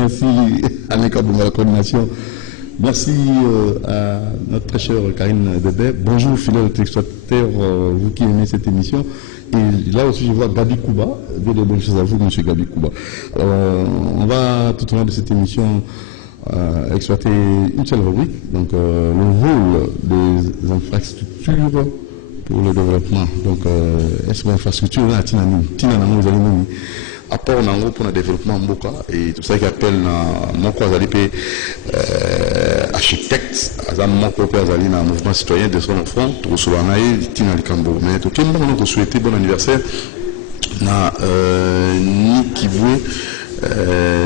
Merci à l'école de la coordination. Merci à notre très chère Karine Bébé. Bonjour fidèles téléspectateurs, vous qui aimez cette émission. Et là aussi je vois Gabi Kouba. Bien de bonnes choses à vous, monsieur Gabi Kouba. On va tout au long de cette émission exploiter une seule rubrique, donc le rôle des infrastructures pour le développement. Donc, est-ce que l'infrastructure est apport pour le développement Mboka et tout ça qui appelle mon architecte, un mouvement citoyen de son enfant, tout sur Tina Likambo. Mais tout le monde nous souhaite bon anniversaire na Nikibwe.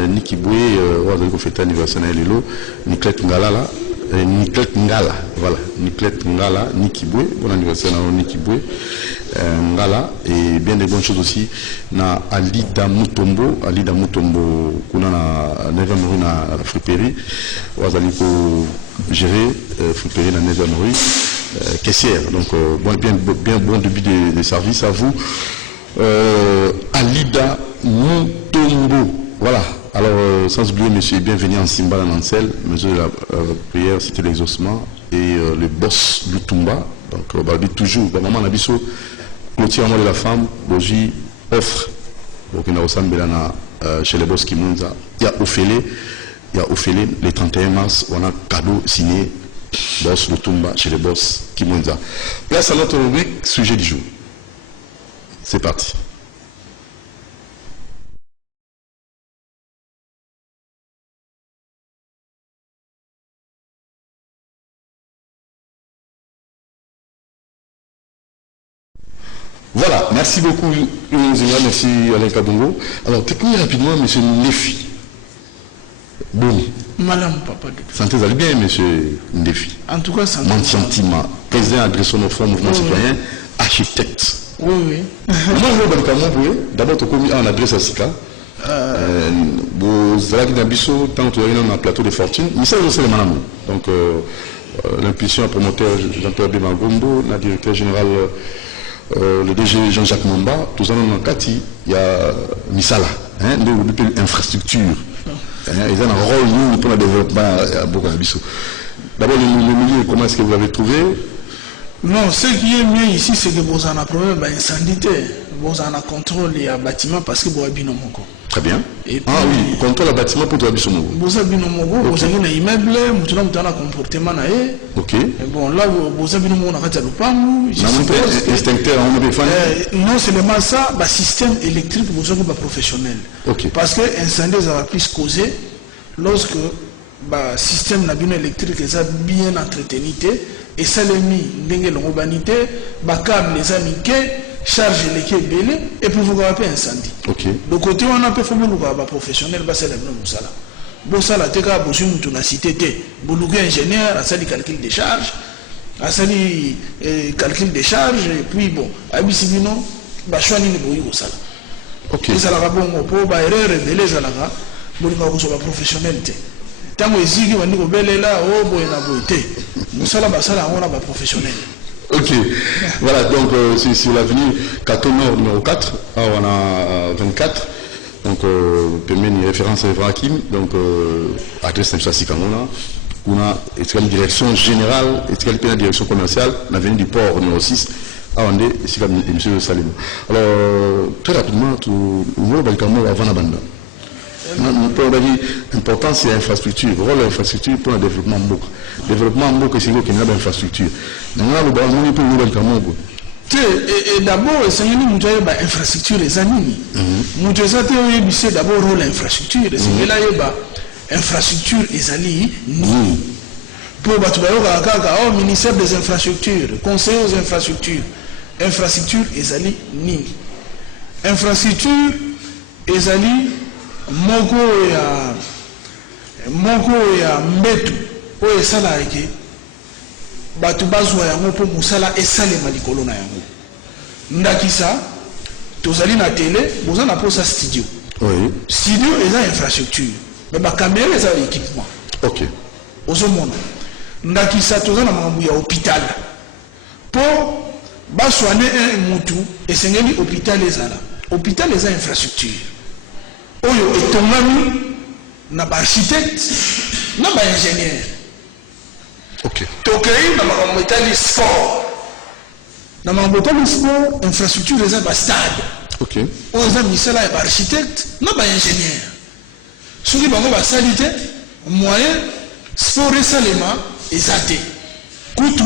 Nikibwe, on va fêter l'anniversaire de Lilo, Niklet Ngala là. Niklet Ngala, voilà, Niklet Ngala, Nikibwe, bon anniversaire à Nikibwe, Ngala, et bien des bonnes choses aussi, na Alida Mutombo, qu'on a na 9e rue na friperie, on va aller pour gérer friperie na 9e rue, caissière, donc bien bon début de service à vous, Alida Mutombo, voilà. Alors, sans oublier, monsieur, bienvenue en Simba la Nancel, monsieur de la prière, c'était l'exaucement, et le boss Lutumba, donc, on va dire toujours, maman Nabiso, clôture de la femme, Boji offre, donc il y a aussi chez les boss Kimunza, il y a Ophélie, le 31 mars, on a cadeau signé, boss Lutumba, chez les boss Kimunza. Place à notre rubrique, sujet du jour. C'est parti. Voilà, merci beaucoup, merci Alain Kabongo. Alors, techniquement, rapidement, monsieur Nefi. Bon. Madame, papa. Santé, vous allez bien, monsieur Nefi. En tout cas, santé. Mon sentiment. Président adressé au Fonds Mouvement Citoyen, architecte. Oui, oui. Moi, je veux d'abord, tu as commis en adresse à Sika. Vous avez dit tant que tu as un plateau de fortune, mais ça, c'est le madame. Donc, l'impulsion promoteur Jean-Pierre Bemagombo, la directrice générale. Le DG Jean-Jacques Mamba, tout ça dans Kati, il y a Misala, l'infrastructure. Ils ont un rôle pour le développement à Boka-Bissau. D'abord, le milieu, comment est-ce que vous l'avez trouvé? Non, ce qui est mieux ici, c'est que vous en avez problème d'incendie. Vous en avez contrôle les bâtiments parce que vous avez un binomogo. Très bien. Et puis, ah oui, contrôle le bâtiment pour toi, binomogo. Vous avez un binomogo, vous avez un immeuble, vous avez un comportement. Ok. Bon, là, vous avez un binomogo, vous avez un instincteur, on a fait. Non seulement ça, le système électrique, vous avez un professionnel. Ok. Parce que l'incendie va plus causer lorsque le système électrique est bien entretenu. Et ça les mis dans l'urbanité, les câbles les amiqués, charge les quais et puis vous avez un incendie. Ok. Le côté où on a fait un professionnel, c'est le même ça. Bon, ça la teka besoin de la cité, boulougé ingénieur, à ça les calculs des charges, à ça les calculs des charges, et puis bon, à Bissibino, choisir les bruits au ça. Ok. Et ça la bon pour erreur révélée, ça la va, bon, il va vous avoir professionnalité. Tant que vous avez dit que là, oh, bon, il y a beauté. Nous sommes là, on a un professionnel. Ok. Voilà, donc c'est sur l'avenue Katonor numéro 4. Ah, on a 24. Donc, permet une référence à Evrakim. Donc, adresse Nemsasi Kamona. On a une direction générale, une direction commerciale, l'avenue du port numéro 6. Ah, on est ici comme M. Salim. Alors, très rapidement, tout le monde va avant la bande. L'important c'est l'infrastructure. Le rôle de l'infrastructure pour le développement Mboka. Le développement Mboka, c'est qu'il y a une infrastructure. Et d'abord, c'est une infrastructure les amis. Nous devons d'abord rôle l'infrastructure. C'est là il infrastructure les amis. Pour le ministère des infrastructures, conseiller aux infrastructures, infrastructure les amis. Infrastructure les amis. Moko ya mbetu oyo esala eke bato bazwa yango mpo mosala esalema likolo na yango ndakisa tozali na tele boza na posa studio. Oui. Studio eza infrastructure mais bacaméra eza équipement. Ok. ozomona ndakisa toza na makambo ya hôpital mpo baswane mutu esengeli hôpital ezala hôpital eza infrastructure oyo etongami na ba architecte na ba ingénieur. Ok. Tokei na makambo etali sport. Na makambo etali sport, infrastructure eza ba stade. Ok. Oyo eza misala ya ba architecte na ba ingénieur. Soki bango basali te, moyen sport esalema eza te. Kutu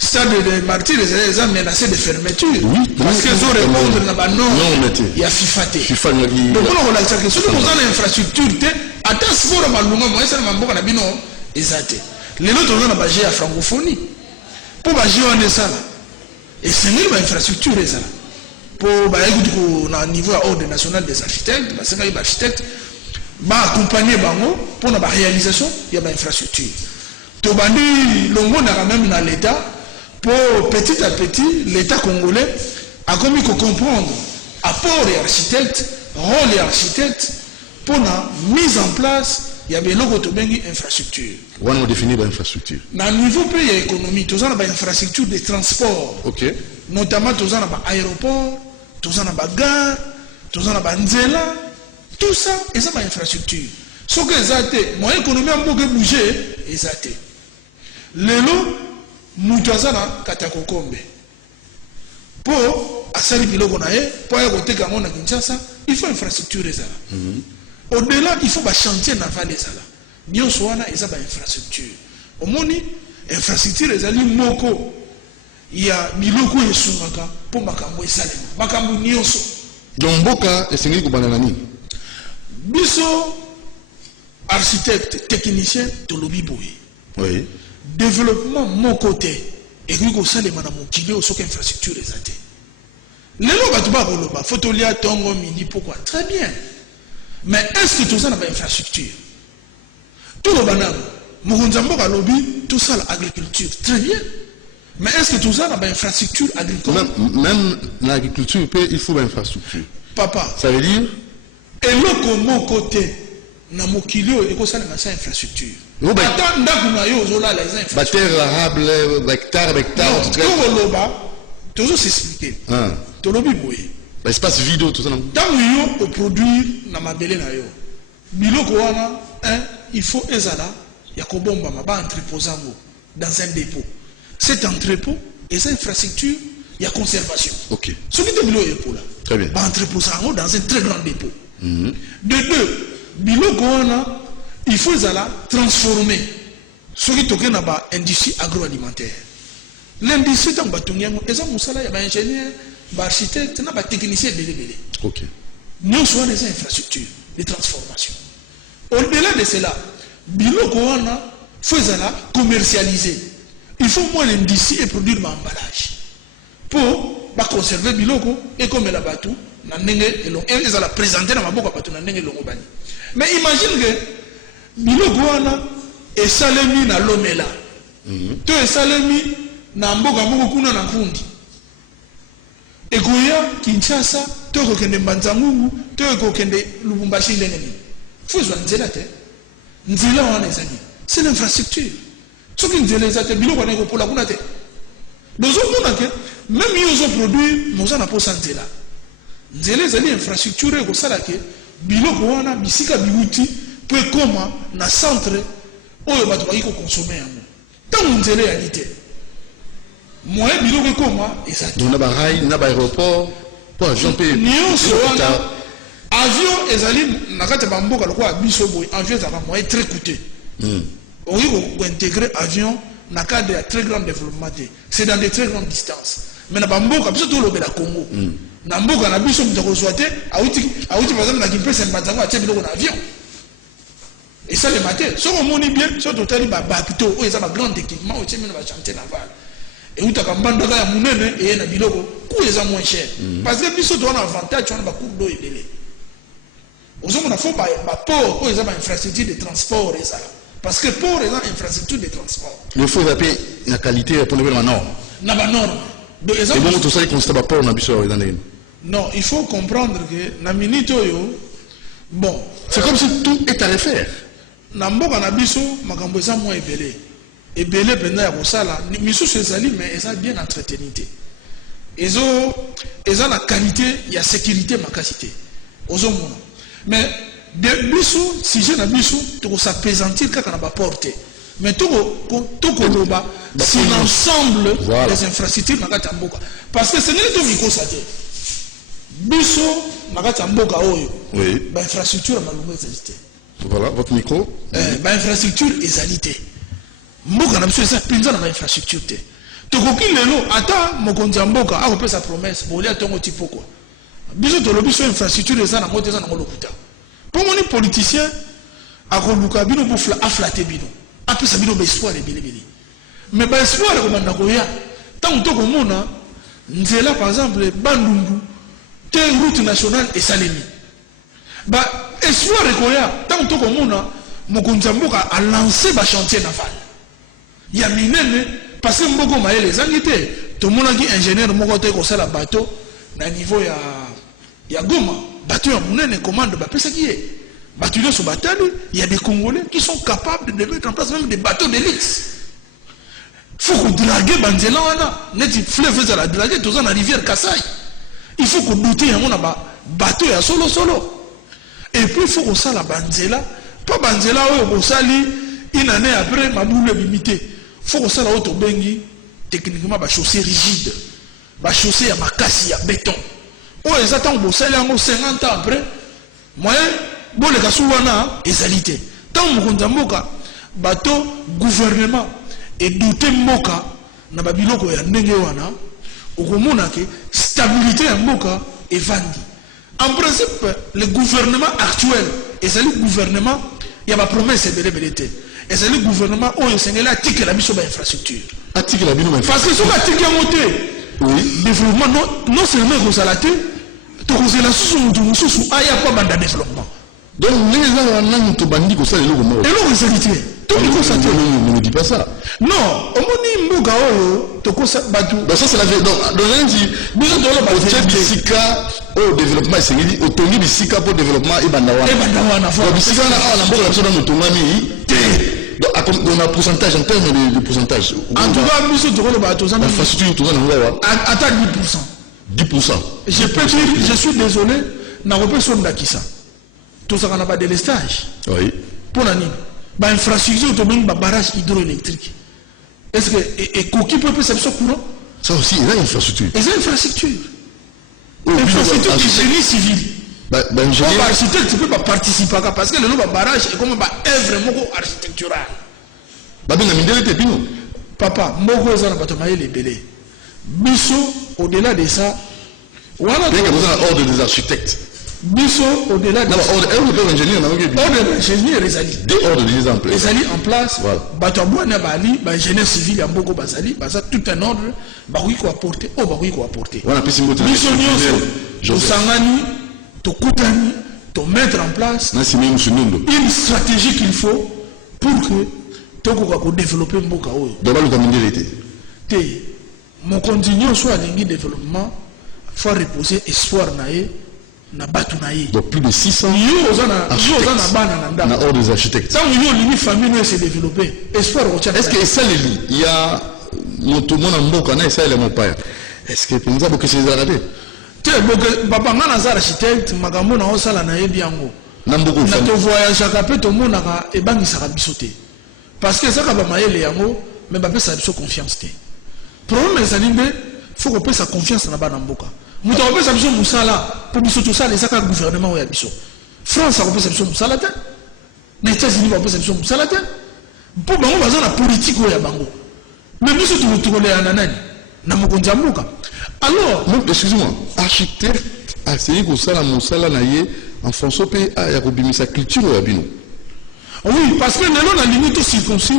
stade de Martyrs eza menacé de fermeture. Oui, parce que zo répondre na ba non ya FIFA te. FIFA ngi. Donc on a dit que soki oza na infrastructure te, ata sport malunga moyen esalema mboka na bino eza te. Lelo toza na ba jeu ya francophonie. Po ba jeu wana esala. Esengeli ba infrastructure ezala. Po ba ekuti na niveau ya ordre national des architectes, basengeli ba architecte ba accompagner bango pour la réalisation de l'infrastructure. Tobandi longo na même dans l'État pour petit à petit l'État congolais a commis que comprendre apport et architecte, rôle et architecte pour la mise en place il y a bien l'infrastructure. Infrastructure. On a défini l'infrastructure. Na niveau pays économie, tous on a infrastructure de transport. Ok. Notamment tous on a aéroport, tous on a gare, tous on a nzela. Tout ça, c'est une infrastructure. Ce que c'est, moi, l'économie a beaucoup bougé, c'est Lelo, Moutouazana, Katakokombe. Pour Asali Bilogonae, pour y côté Gamon à Kinshasa, il faut une infrastructure. Au-delà, il faut un chantier naval. Nyon Soana, il y a une infrastructure. Au moni, infrastructure, il y a Moko. Il y a Miloko et Sumaka pour Makambo et Salem. Makambo Nyonso. Donc, Boka, c'est ce que vous Biso architecte, technicien, tolobi boye. Oui. Développement mon côté. Et puis qu'on s'en demande à mon kilo au socle infrastructure les athées. Les lois batuba koloba, photolia tongo mini pourquoi? Très bien. Mais est-ce que tout ça n'a pas infrastructure? Tout le banam, Mourounzambo lobby, tout ça l'agriculture. Très bien. Mais est-ce que tout ça n'a pas infrastructure agricole? Même l'agriculture, il faut une infrastructure. Papa. Ça veut dire? Et l'autre mon côté, na mokilio et ça na infrastructure. Attends ndaku na yo zola les infrastructures. Terre arable, hectare. Tout loba, toujours s'expliquer. To lobi boye. Espace vide tout ça. Tant yo au produire na mabele na yo. Biloko wana, il faut ezala ya kobomba ba entreposango dans un dépôt. Cet entrepôt est une infrastructure, il y a conservation. OK. Ce qui est bilo est là. Très bien. Ba entreposango dans un très grand dépôt. De deux, biloko wana il faut transformer ce qui est dans l'industrie agroalimentaire. L'industrie dans batunyango eza musala ya ba ingénieur, ba architecte na ba technicien belé. OK. Nous sommes des infrastructures de transformation. Au-delà de cela, biloko wana faut commercialiser. Il faut moins l'industrie et produire l'emballage pour conserver biloko et comme la batou na ndenge elongo et la présenter na maboko batou na ndenge elongo bani. Mais imagine que biloko wana esalemi na lomela. To esalemi na mboka moko kuna na kundi. Ekoya Kinshasa to kokende Mbanzangungu to kokende Lubumbashi ndenge ni. Faut zwa nzela te. Nzela wana ezali. C'est l'infrastructure. Ce qui nzela ezate biloko wana ekopola kuna te. Dozo mona ke même yozo produire moza na posa nzela. Nzela ezali infrastructure ko sala ke biloko wana bisika biuti peut koma na centre oyo bato ba ko consommer yango. Tant nzela ya lité. Moyen biloko koma ezali. On a ba rail, na ba aéroport, pour avion pe. Nyonso wana avion ezali na kati ba mboka lokwa biso boy avion ezaka moyen très coûteux. On y intégrer avion na cadre de très grand développement. C'est dans des très grandes distances. Mais na ba mboka biso to lobela Congo. Na mboka na biso mtako zoate auti par exemple na Kimpesa Mbanzango atie biloko na avion. Et ça le matin, si on monte bien, si on totali ba plutôt o eza ba grand équipement, o tie na ba chantier naval. Et où ta kambanda ya munene et na biloko, coût eza moins cher. Parce que biso to na avantage on ba coût d'eau elele. Ozomona faut ba port, o eza ba infrastructure de transport et ça. Parce que port eza infrastructure de transport. Il faut appeler la qualité pour lever la norme. Na ba norme. Et bon tout ça il constate ba port na biso dans les. Non, il faut comprendre que na minute yo bon, c'est comme si tout est à refaire. Na mboka na biso makambo eza moins ebele. Ebele penda ya kosala misusu ezali mais eza bien entretenu te. Eza la qualité ya sécurité makasi te. Ozomona. Mais de biso sujet na biso to s'appesantir kaka na ba porte mais to loba c'est l'ensemble des infrastructures na kati ya mboka parce que c'est nini to miko sa te biso na kati ya mboka oyo ba infrastructure malungu ezali te. Voilà votre micro. Ba infrastructure ezali te mboka na biso eza penza na ba infrastructure te tokoki lelo ata mokonzi ya mboka akopesa promesse bolia tongo ti pokwa biso tolobi so infrastructure eza na moto eza na lokuta pour moni politicien akoluka bino bofla aflater bino apesa bino ba espoir ebelebele mais ba espoir komanda koya tant to komona nzela par exemple bandundu te route nationale esalemi ba espoir koya tant to komona mokonzi ya mboka a lancé ba chantier naval ya minene parce que mboko maele ezangi te tomonaki ingénieur moko te kosala bateau na niveau ya Goma bateau ya munene commande bapesaki ye bateau nyonso batali il y a des Congolais qui sont capables de mettre en place même des bateaux d'élite faut qu'on drague banzela wana neti fleuve ezala drague toza na rivière Kasai il faut qu'on doute yango na bateau ya solo et puis il faut qu'on sala banzela pas banzela oyo kosali une année après mabulu limité faut qu'on sala auto bengi techniquement ba chaussée rigide ba chaussée ya makasi ya béton o ezata ngo sala yango 50 ans après moyen bole kasuwana ezalité tant mokonza mboka bato gouvernement et douter mboka na babiloko ya ndenge wana okomona ke stabilité ya mboka evandi en principe le gouvernement actuel ezali gouvernement ya ba promesse belebelete ezali gouvernement oyo sengela atike la biso ba infrastructure atike la bino parce que soka atike moté oui développement non seulement ko salate to ko zela susu aya kwa banda développement donc les gens nan to bandi ko sala eloko moko eloko ezalité to ko sa te ne dis pas ça non omoni mboka oyo to ko sa batu donc ça c'est la vie donc lundi biso to lo ba bisika au développement c'est otongi bisika pour développement et banda wana fo bisika na ala mboka la biso na tongami donc on a pourcentage en termes de pourcentage en tout cas biso to lo ba to zana infrastructure to zana ngawa ata 10%. Je peux dire, je suis désolé, n'a pas son d'acquisa. Tout ça qu'on a pas de l'estage. Oui. Pour la nuit. Bah, infrastructure, tu mets un barrage hydroélectrique. Est-ce que, et qui peut faire ce courant? Ça aussi, il y a une infrastructure. Et c'est une infrastructure. Infrastructure du génie civil. Ben, génie. Architecte, tu peux pas participer parce que le barrage est comme un œuvre architecturale. Bah, bien, papa, moko ezana bato mayele belé. Biso au-delà de ça, voilà. Bien que vous avez ordre des architectes. Biso au-delà de ça. Ordre de l'ingénieur, ordre de l'ingénieur les des ordres des emplois. Les alliés en place. Bato abwana bali, ba ingénieur civil ya mboko bazali, baza tout un ordre, ba ko apporter, ba ko apporter. Voilà, puis biso nyonso, to sangani, to kutani, to mettre en place une stratégie qu'il faut pour que toko ko développer mboka oyo. D'abord le communauté était. Mon continuer soit un développement, faut reposer espoir naé, na batu naé. Donc plus de 600 na ordre des architectes. Ça où famille ne s'est développée. Espoir est-ce que ça il y a mon mboka na ça mon père. Est-ce que penza beaucoup c'est raté? Tu papa ngana za architecte makambo na osala na yebi yango. Na to voyage akape to mona ka ebangisa ka bisoté. Parce que ça ka ba mayele yango mais ba pesa biso confiance té. Problème est il faut qu'on sa confiance dans la banamboka. Nous avons fait ça musala pour biso tout ça les accords gouvernement ya biso. France a fait ça musala te. Les États-Unis ont fait ça musala te. Pour bango bazana la politique ya bango. Mais biso tout les ananani na mokonza mboka. Alors, excusez-moi, architecte a essayé que ça la musala na ye en France pe a ya kobimisa culture ya bino. Oui, parce que les gens ont limite tout circoncis.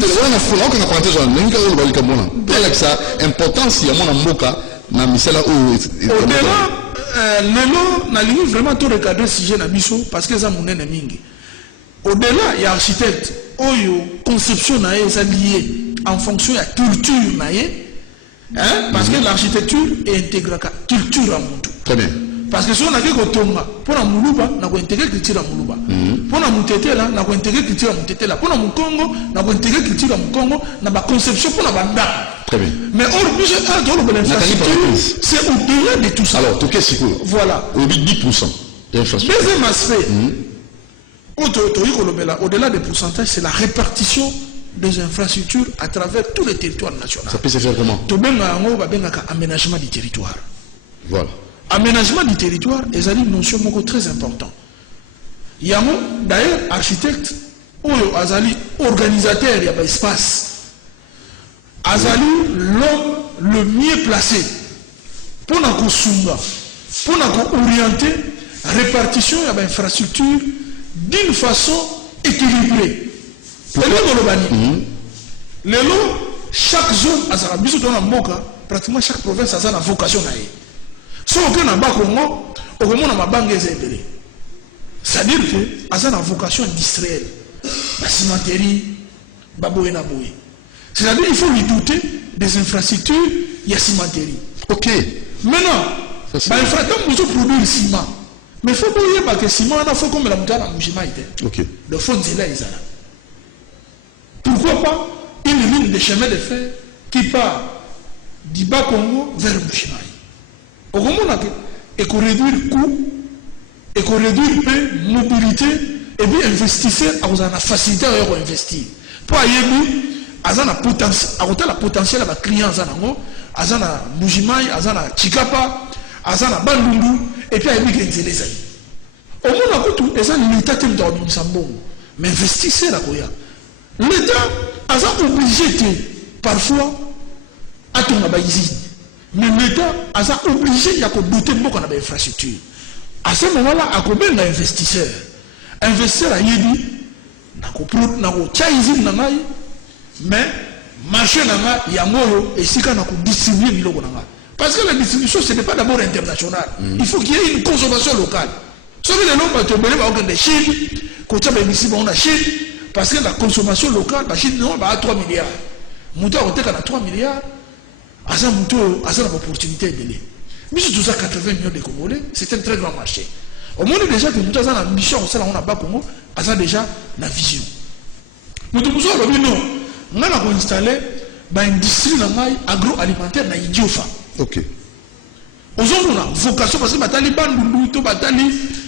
Importance, il y a mon amboka, na misela au-delà, les gens ont limite vraiment tout regarder si j'ai n'abisso parce que ça mon ennemi. Au-delà, il y a architecte, oyo conception na est liée en fonction de la culture na hein, parce que l'architecture est intégrée à la culture à monde. Très bien. Parce que si on a dit que Tonga, pour la Moulouba, on a intégré la culture à Moulouba. Pour la Moutetela, on a intégré la culture à Moutetela. Pour la Moukongo, on a intégré la culture à Moukongo. On a la conception pour la banda. Très bien. Mais c'est au-delà de tout ça. Alors, tout qu'est-ce que voilà. Au 10% d'infrastructure. Deuxième aspect, Au-delà des pourcentages, c'est la répartition des infrastructures à travers tous les territoires nationaux. Ça peut se faire comment? Aménagement du territoire. Voilà. Aménagement du territoire est une notion très importante. Il y a d'ailleurs architecte ou organisateur, il y a un espace. Azali l'homme le mieux placé pour orienter répartition de l'infrastructure d'une façon équilibrée. Chaque zone, pratiquement chaque province a une vocation. Si on a un Congo, on a une c'est-à-dire que a une vocation industrielle. La cimenterie, c'est-à-dire qu'il faut lui douter des infrastructures, il y a cimenterie. Ok. Maintenant, il faut produire le ciment. Mais il faut que le ciment, il faut comme la montagne à Mouchima. Ok. Le fond, c'est là, ils ont. Pourquoi pas une ligne de chemin de fer qui part du bas Congo vers Mouchima. Au moment où il faut réduire le coût, il faut réduire la mobilité, et puis investisseurs ont la facilité à investir. Pour aller azana potentiel à clients azana Mujimai, azana Chikapa, azana Bandundu, et puis ayebi kenzeleza. Au moins tout ezana l'État tem dans Sambo, mais investisseurs à koya. L'État azana obligé parfois à ton abaïsi, mais l'État azana obligé à doter de beaucoup d'infrastructures. À ce moment-là, à combien d'investisseurs, investisseurs à yebi, na ko chaizim na ngai. Mais marché nanga yango et si kana ko distribuer biloko nanga parce que la distribution ce n'est pas d'abord international. Il faut qu'il y ait une consommation locale. Ce que les gens va te donner va aucun de Chine ko taba ici on a Chine parce que la consommation locale la Chine non va à 3 milliards. Muto a 3 milliards asa muto asa la opportunité de les. Mais tout ça 80 millions de Congolais, c'est un très grand marché. Au moins déjà que muto a la mission ça on a pas Congo asa déjà la vision. Muto muso lo bino on a installé une industrie agroalimentaire na Idiofa. Ok. Aujourd'hui, on a vocation parce que les Bandundu,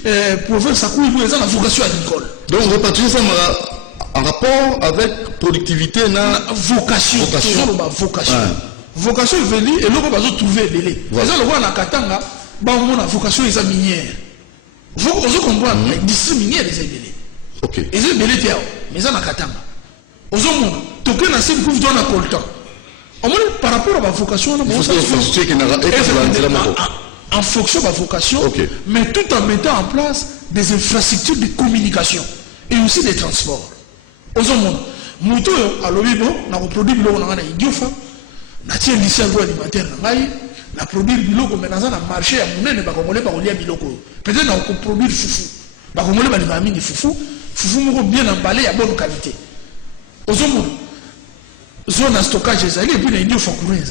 les provinces, ils ont une vocation agricole. Donc, on va ça en rapport avec productivité na vocation. Vocation est venue et l'on va trouver les. Les gens le voient en Katanga, on a vocation est minière. Vous comprenez, l'industrie minière est venue. Ok. Et c'est belé mais ça na Katanga. Aujourd'hui, tout le monde doit avoir le temps. Par rapport à ma vocation, en fonction de ma vocation, okay. Mais tout en mettant en place des infrastructures de communication et aussi des transports. Aujourd'hui, nous avons produit le Idiofa, nous avons lycée agroalimentaire, nous avons produit le biloko, mais dans un marché, nous avons peut-être nous avons produit le foufou. Nous avons produit le foufou, foufou bien emballé à bonne qualité. Aujourd'hui, zone à stockage et puis il y a courir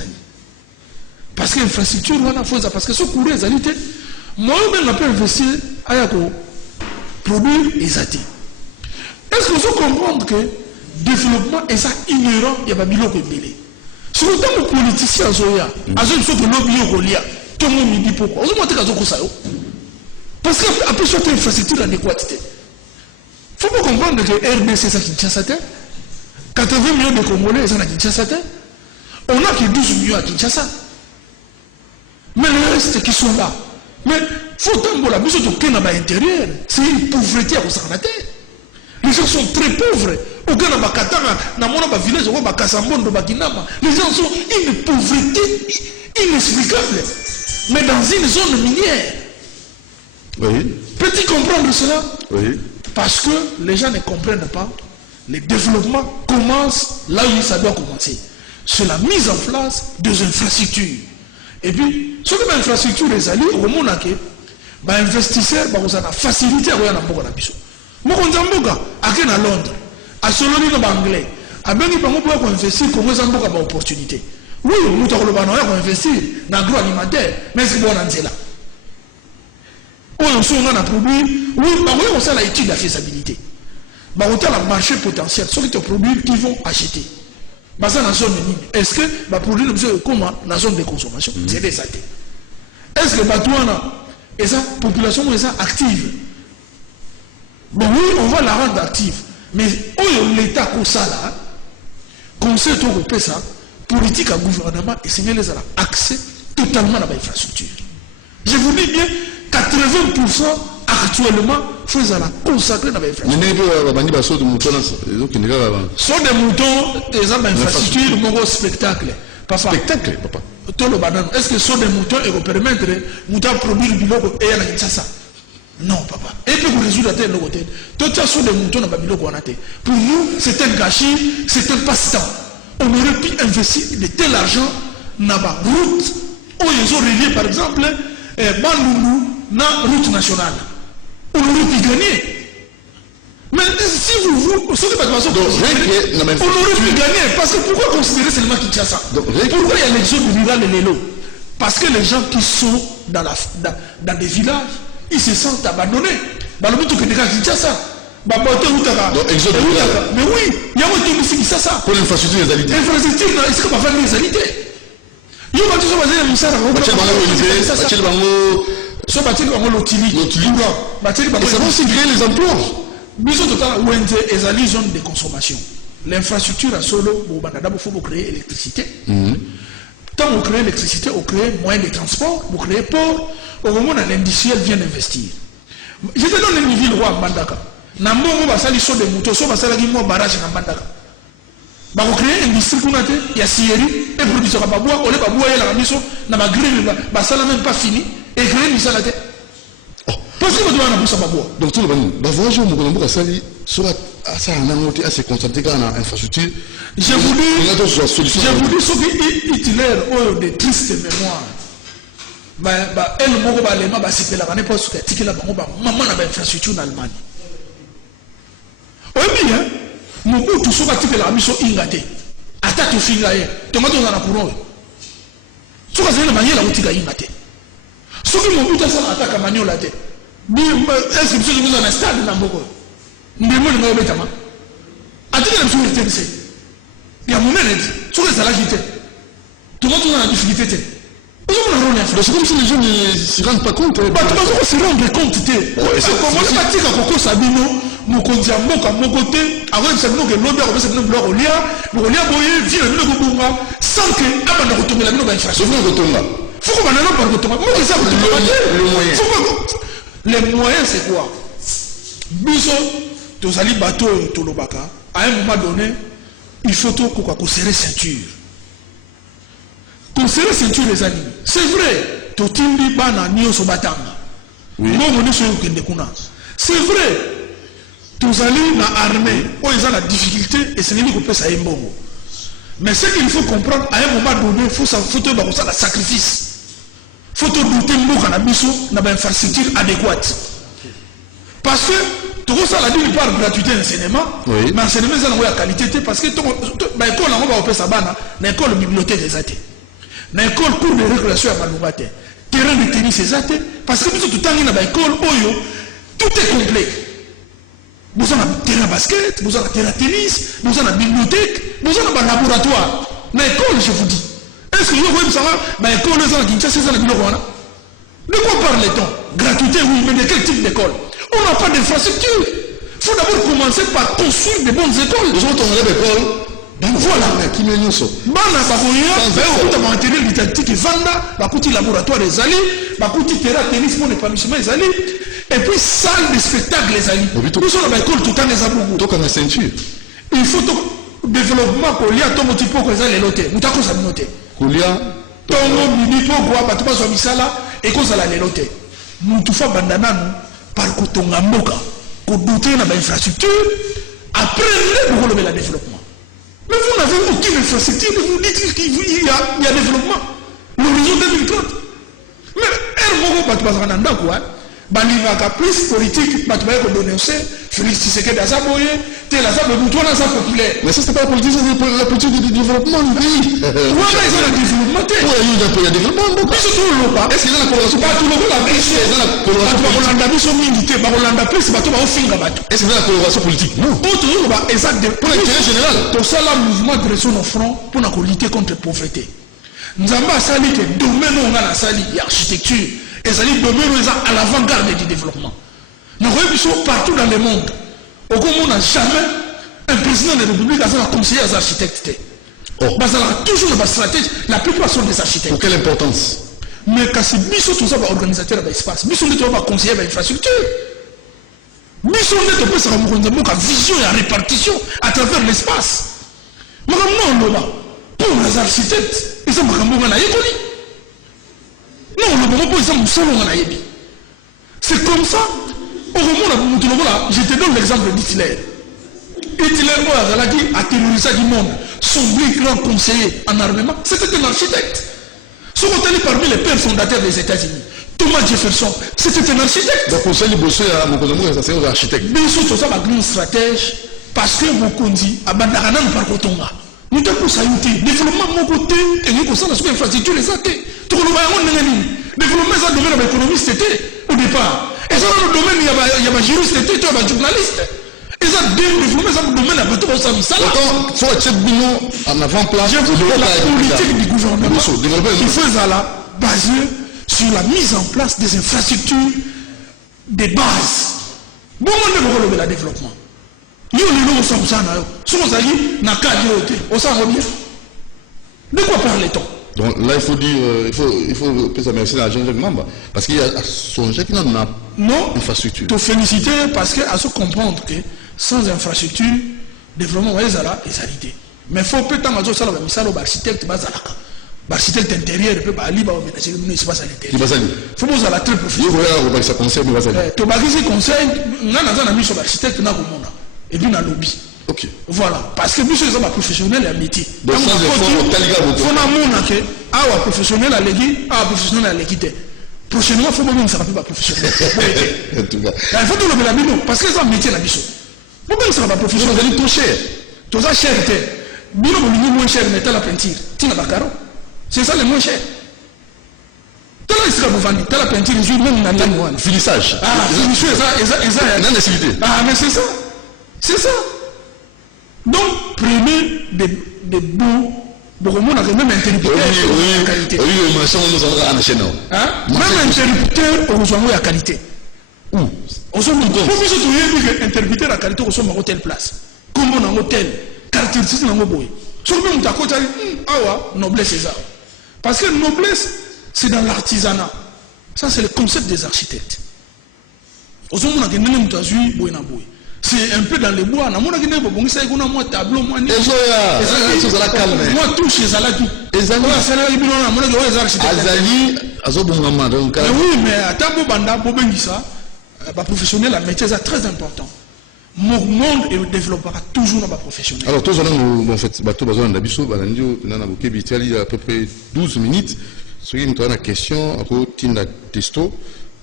parce que l'infrastructure parce que ce courir moi-même on peut investir à produire les athées. Est-ce que vous comprenez que le développement est ça ignorant il y a pas biloko belé sur le temps où politiciens zoya azo so que lobby yokolia tout le monde dit pourquoi vous montrez kazo kosa parce que après cette infrastructure adéquate faut pas comprendre que RDC ça qui tient sa tête 80 millions de Congolais sont à Kinshasa. On a que 12 millions à Kinshasa. Mais le reste qui sont là. Mais il faut que la mise au l'intérieur. C'est une pauvreté à Osanate. Les gens sont très pauvres. Au Ghana, dans le village, au Kassambondo, les gens sont une pauvreté inexplicable. Mais dans une zone minière. Oui. Peux-tu comprendre cela? Oui. Parce que les gens ne comprennent pas. Le développement commence là où ça doit commencer. C'est la mise en place des infrastructures. Et puis, ce que l'infrastructure est allée, au monde que les investisseurs ont facilité à voir dans le pays. Moi, quand je suis à Londres, à Soloni, en anglais, à Benny, pour investir, comment ça a une opportunité. Oui, nous avons investir dans l'agroalimentaire, mais c'est bon dans cela. Oui, on a produit, oui, on a l'étude de la faisabilité. On a le marché potentiel, ceux qui te produisent, qui vont acheter. Dans la zone est-ce que les produits comment dans la zone de consommation? C'est des athées. Est-ce que la population est active? Bon, oui, on va la rendre active. Mais l'État comme ça, là, conseil européen, ça, politique à gouvernement, et c'est les accès totalement à l'infrastructure. Je vous dis bien, 80% actuellement, faisant la consacrer dans l'infrastructure. Sont des moutons, des infrastructures, mon spectacle. Papa. Spectacle, papa. Est-ce que ce sont des moutons et vous permettre de produire du logo et à la ça? Non, papa. Et puis vous résoudre le côté. Tout ça sont des moutons dans le Pour nous, c'est un gâchis, c'est un passe-temps. On aurait pu investir de tel argent dans la route où ils ont relié, par exemple, Bandoulou dans la route nationale. On aurait pu gagner. Mais si vous on aurait pu gagner. Parce que pourquoi considérer seulement Kinshasa? Pourquoi il y a l'exode rural et l'élo? Parce que les gens qui sont dans des villages, ils se sentent abandonnés. Dans le but que les gens Kinshasa. Mais oui, il y a un truc qui ça. Pour l'infrastructure des alités. L'infrastructure, est-ce qu'on va faire les alités? Il y a un truc qui ça va aussi créer les emplois. Nous avons une zone de consommation. L'infrastructure à solo, il faut créer l'électricité. Tant on crée l'électricité, on crée moyens de transport, on crée port, au moment où l'industriel vient investir. Je te donne une ville roi à Mbandaka. Na mbongo basali so de moto so basala ki mo barrage na Mbandaka. Ba ko créer industrie kuna te ya sieri et production ba bois ole ba bois ya la biso na ba grille ba sala même pas fini et créer misala te. Parce que doit na busa ba bois. Donc tout le monde ba voyage mo ko basali so ça na ngoti à se concentrer dans l'infrastructure. Je vous dis ce qui itinéraire de triste mémoire. Elle moko ba lema ba sipela ba ne pas sur tikela bango ba maman na ba infrastructure en Allemagne. Oui bien, mon coup tout ça tikela ba biso ingate. Ata to finga ye. Tomato na courant. So ka zela maniela utika ingate. So ki mon but ça ataka maniola te. Bi est-ce que vous avez un stade na mboko? Ndemo na obetama. Atika na sur le TBC. Il y a mon élève. So ka zala jité. Tomato na difficulté. C'est comme si les gens ne s'y rendent pas compte. Bah, tu vas se rendre compte. Comment tu vas dire que Coco Sabino, mon côté, mon côté, avant de savoir que l'odeur, on va se faire le Rolia, boyer, vient le Gobunga, sans que, avant de retourner la maison, il faut retourner. Faut qu'on ait pas retourner. Moi, c'est ça, les moyens, c'est quoi? Biso, tu as dit bateau, tu l'obaka. À un moment donné, il faut que tu serrer ceinture. Pour serrer ceinture les amis, c'est vrai, Totindi Bana Nio Sobatanga. C'est vrai, tous allés dans l'armée, où ils ont la difficulté et c'est lui qui peut ça y mbongo. Mais ce qu'il faut comprendre, à un moment donné, il faut ça la sacrifice. Il faut douter mbongo à la mission dans une infrastructure adéquate. Parce que tout ça la dit il parle gratuité d'enseignement, mais l'enseignement c'est la qualité parce que l'école on va faire ça bana, l'école bibliothèque des athées. Dans l'école, cours de récréation à Malungate, terrain de tennis, c'est ça, parce que tout le temps, dans l'école, tout est complet. Vous avez un terrain de basket, vous avez un terrain de tennis, vous avez une bibliothèque, vous avez un laboratoire. Dans l'école, je vous dis. Est-ce que vous voyez ça? Dans l'école, vous avez un Kinshasa, c'est ça, de quoi parle-t-on? Gratuité, oui, mais de quel type d'école? On n'a pas d'infrastructure. Il faut d'abord commencer par construire des bonnes écoles. Nous avons une école. Voilà. Qui m'a dit ça? Bana bakoya, on va matériel didactique vanda, bakuti laboratoire des alliés, bakuti terrain tennis pour les permissions des alliés, et puis salle de spectacle les alliés. Nous sommes dans l'école tout le temps des abougus. Donc on a ceinture. Il faut développement pour lier ton petit peu que ça les noter. Nous t'avons ça noter. Koulia. Ton nom mini pour quoi? Bah tu passes au misala et qu'on ça les noter. Nous tout fait bandana nous par côté ngamoka, pour douter dans l'infrastructure, après le relever le développement. Mais vous n'avez aucune infrastructure, vous dites qu'il y a développement. L'horizon 2030. Mais elle m'a dit que plus politique, je vais vous donner Félix Tshisekedi à Zaboye, tel à Zaboye, tout le monde populaire. Mais ça, c'est pas la politique, c'est la politique du développement du pays. Oui, mais ils ont le développement. Oui, il y a un développement. Est-ce qu'il y a la coloration? Est-ce qu'il y a la coloration politique? Non. Pour l'intérêt général. Pour ça, le mouvement de son front pour lutter contre la pauvreté. Nous avons sali que domaine où on a la sali l'architecture et ça dit domaine où ils sont à l'avant-garde du développement. Nous voyons partout dans le monde. Au Congo, on n'a jamais un président de la République qui a conseillé aux architectes. Oh. Parce qu'il a toujours une stratégie. La plupart sont des architectes. Pour quelle importance? Mais quand c'est Bissot, tout ça va organisateur de l'espace. Bissot, on va conseiller l'infrastructure. Bissot, on peut savoir la vision et la répartition à travers l'espace. Mais non, pour les architectes, ils sont pas comme c'est comme ça. Au moment où je te donne l'exemple d'Hitler. Hitler a terrorisé du monde. Son plus grand conseiller en armement, c'était un architecte. Ce qu'on est parmi les pères fondateurs des États-Unis. Thomas Jefferson, c'était un architecte. Donc, conseil bossé à mon c'est un architecte. Bien sûr, c'est un grand stratège. Parce que mon condi, Abandakana ne parle pas de nous devons saluer. Développement de mon côté, et nous concernons la infrastructure les athées. Tout le monde développement ça domaine de l'économie c'était au départ. Et ça dans le domaine il y a juriste c'était il y a journaliste. Et ça développement ça dans le domaine à bateau ça ça. Attends, soit tu es en avant-plan. La politique du gouvernement. Il faut ça là basé sur la mise en place des infrastructures des bases. Bon on ne relever le développement. Nous les sommes ça na yo. Si on s'agit na cadre on s'en revient. De quoi parle-t-on? Donc là, il faut dire, il faut que ça merci à la jeune membre. Parce qu'il y a son qui n'a pas d'infrastructure. Te féliciter parce qu'à se comprendre que sans infrastructure, développement, c'est la réalité. Mais il faut peut-être que ça soit l'architecte, l'architecte intérieur, il peut pas aller au espace à l'intérieur. Il faut que ça soit très professionnel. Il faut que ça conseille, il va aller. Tu vas dire conseil, on a mis sur l'architecte, et puis on a lobby. Ok. Voilà, parce que nous sommes professionnels et un métier. Donc, sans effort, il faut que professionnel à l'équipe, professionnel à l'équité. Prochainement, il faut que nous ne soyons pas professionnels. En tout cas. Il faut que nous le mettons, parce que c'est un métier. Il faut que nous ne soyons pas professionnels. Vous allez trop cher. Tout ça cher. Nous sommes moins cher, mais la peinture. Tu n'as pas caro. C'est ça le moins cher. Tu as la peinture, je même dans le finissage. Ah, finissage, c'est nécessité. Ah, mais c'est ça. C'est ça. Donc, prenez des bons, beaucoup moins même interrupteurs de qualité. Oui, même interrupteurs au besoin de qualité. On se dit que interrupteur à qualité au sommet hôtel place. Comme on a un hôtel, caractéristique dans le boy. Sauf que nous avons dit, noblesse c'est ça. Parce que noblesse, c'est dans l'artisanat. Ça, c'est le concept des architectes. Au sommet, on a dit, nous avons dit, c'est un peu dans les bois. Moi, je suis tableau. Moi, tout chez Zalaki. Oui, mais à Tabo Banda, Bobengisa, professionnel, la métier est très important. Mon monde développera toujours dans ma professionnel. Alors, tous en fait, bateau besoin d'habitude, on a à peu près 12 minutes. Ce qui me une question, à côté de testo,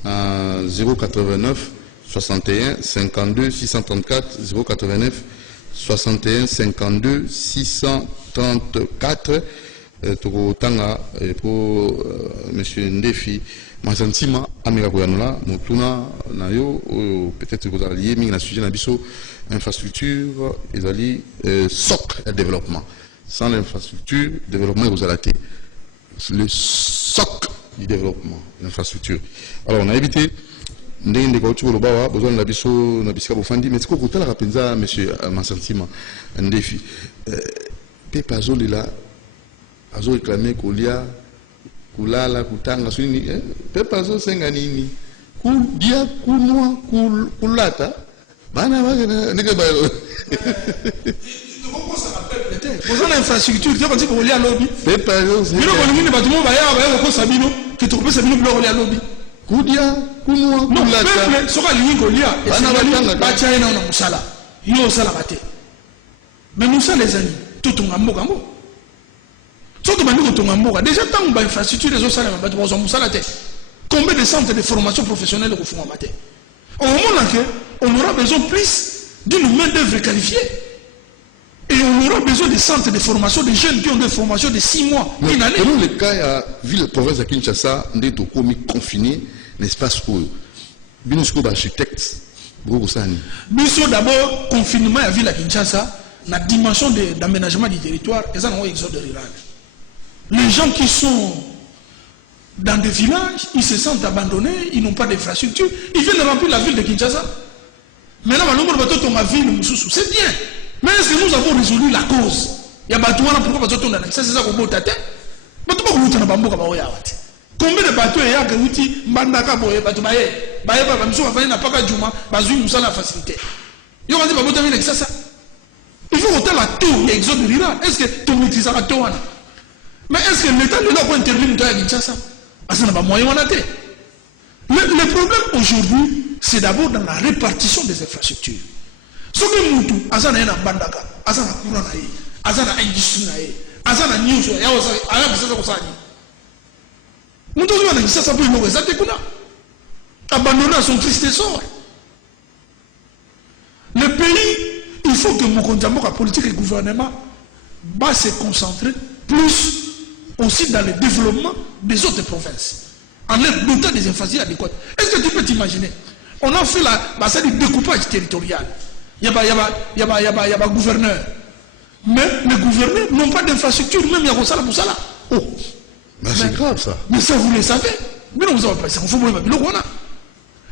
089. 61 52 634 089 61 52 634 Tanga pour monsieur Ndefi Masantima Amira Koyanola Mutuna Nayo peut-être que vous allez lier na sujet na biso infrastructure ezali socle développement sans l'infrastructure développement vous allez le socle du développement l'infrastructure. Alors on a évité ndenge ndeko tsholo bawa besoin na biso na bisika bofandi mais siko kotala rapenza monsieur Masantima Ndefi pepe azolela azoreklame kolia kulala kutanga swini pepe azosenga nini kudia kunwa kulata bana bana ndenge ba besoin d'infrastructure tu vas dire kolia à lobby pepe azosenga bino bolingi batimo baya ko sabino ki to pesa bino bilo kolia lobby kudia kunwa kulata peuple soka lingi kolia bana batanga bacha ina na musala yo sala bate mais nous ça les amis tout on mboka ngo surtout bandi ko mboka déjà tant ba infrastructure les osala ba bato bozo musala te combien de centres de formation professionnelle ko fuma bate au moment là on aura besoin plus d'une main d'œuvre qualifiée. Et on aura besoin de centres de formation, des jeunes qui ont des formations de 6 mois, une année. Dans le cas, il y a ville province de Kinshasa, on est confiné, n'est-ce pas, pour Binosco architecte, Biso d'abord, confinement à ville à Kinshasa, la dimension d'aménagement du territoire, et ça, on a exode rural. Les gens qui sont dans des villages, ils se sentent abandonnés, ils n'ont pas d'infrastructure, ils viennent remplir la ville de Kinshasa. Maintenant, c'est bien. Mais est-ce que nous avons résolu la cause? Il y a Batouana, pourquoi Batouana dans c'est ça qu'on peut tâter? Combien de bateaux il y a que outil Mbandaka boye bateau baye baye ba mso va venir na paka juma bazui musa la facilité. Yo quand bateau venir ça. Il faut autant la tour exode rural. Est-ce que tu maîtrises la tour? Mais est-ce que l'État ne l'a pas interdit de faire ça? Parce qu'on n'a pas moyen de faire. Le problème aujourd'hui, c'est d'abord dans la répartition des infrastructures. Ce que nous tous, Azana na Mbandaka, Azana Kourana, Azana Industrie, Azana News, Azana Kosani. Nous devons ça pour nous réaliser abandonner à son triste sort. Le pays, il faut que la politique et le gouvernement va se concentrer plus aussi dans le développement des autres provinces, en leur dotant des infrastructures adéquates. Est-ce que tu peux t'imaginer? On a fait le découpage territorial. Il y a un gouverneur. Mais les gouverneurs n'ont pas d'infrastructure, même il y a ça pour ça là. Oh. Mais c'est grave ça. Mais ça vous le savez. Mais non, vous avez pas ça. Il faut vous le dire.